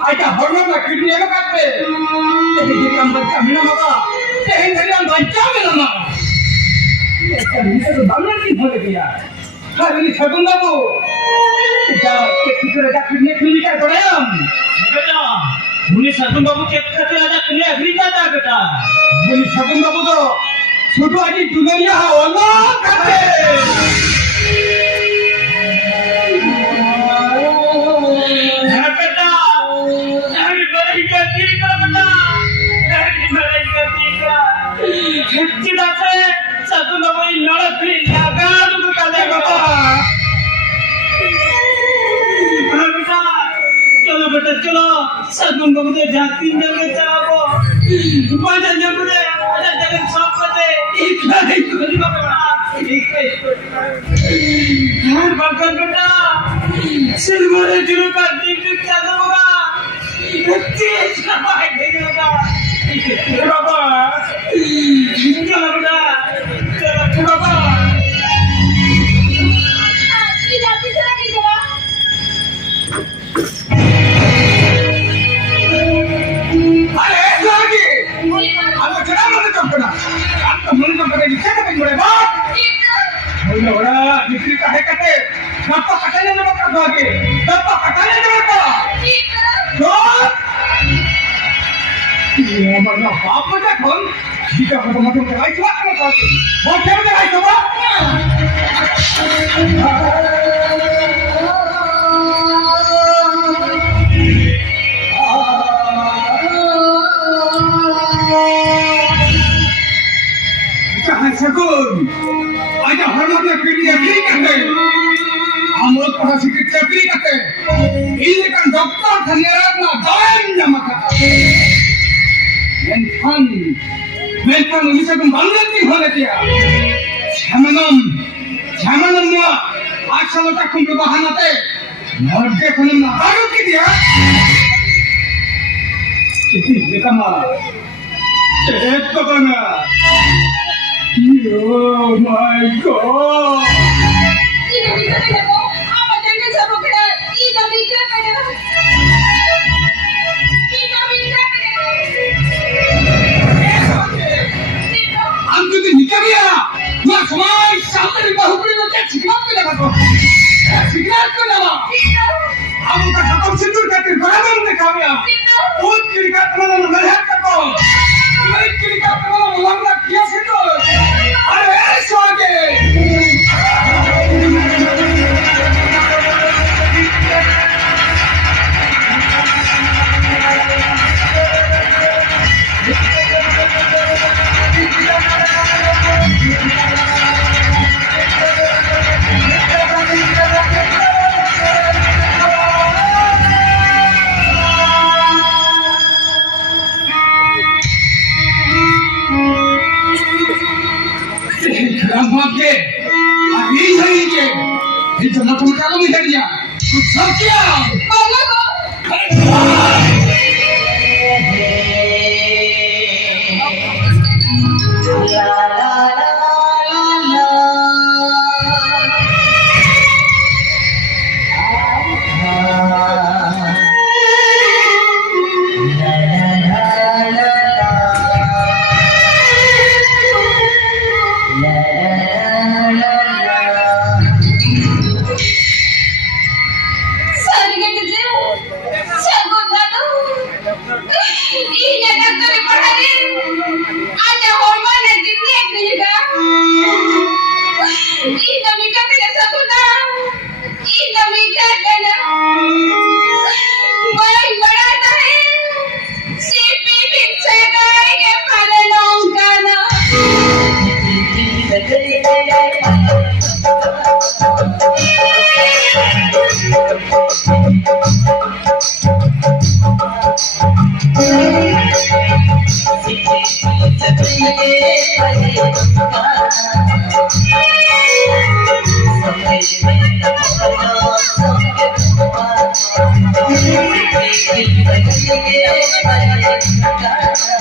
आता हरना किडनी एका काटले ते काम बच्चा मिला मगा ते घरी बच्चा मिला मगा এটা ভিতরে ভালো কি হলে দিয়া খালি ছাগুন বাবু এটা কে ভিতরে কা কিডনি ক্লিনিক করাম বেটা মুনি ছাগুন বাবু কে খাতে আজা কিনে এগ্রি কাটা বেটা মুনি ছাগুন বাবু তো ছোট আদি দুনিয়া হলো কাটে चलो सगुन को मुझे जाती जगह चलाओ बाजार जब मुझे आजा जगह शॉप पे इतना ही कोई बाबा ठीक है हर बगल बेटा सिलवरे जुरू का टिक क्या होगा तेज का बाइक भेजेगा बाबा चलो बेटा चलो बाबा बिक्री का है कहते डब्बा हटाने में मत भागे डब्बा हटाने में मत तो ये मरना बाप बजा कौन ठीक है तो मतलब लगाई तो क्या करते वो क्या लगाई तो बा कहाँ सगुन आजा हरना किडनी एग्री करते हम लोग पढ़ा चिकित्सा एग्री करते ये kan dokter ternyata dalam nyamaka mentan bisa kembali di mana dia Shamanam ya asal tak kumpul bahan ate norde kono na baru ki dia ini kama cek bana oh my god ini bisa देखो आप देखने सब खड़ा ये दबी क्या करेगा ये दबी क्या करेगा हम तो निकल गया वो समाज सामने बहुपरी में क्या सिगरेट पे लगा तो सिगरेट को लगा हम उनका खत्म सिंदूर करके बराबर में खाया वो किरका तुम्हारा नजर तको मैं किरका तुम्हारा मुलाकात किया सिंदूर अरे ऐसे आगे Ramage, api hari ke, itu nak kamu lihat dia, Satya, बोलो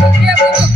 Thank you.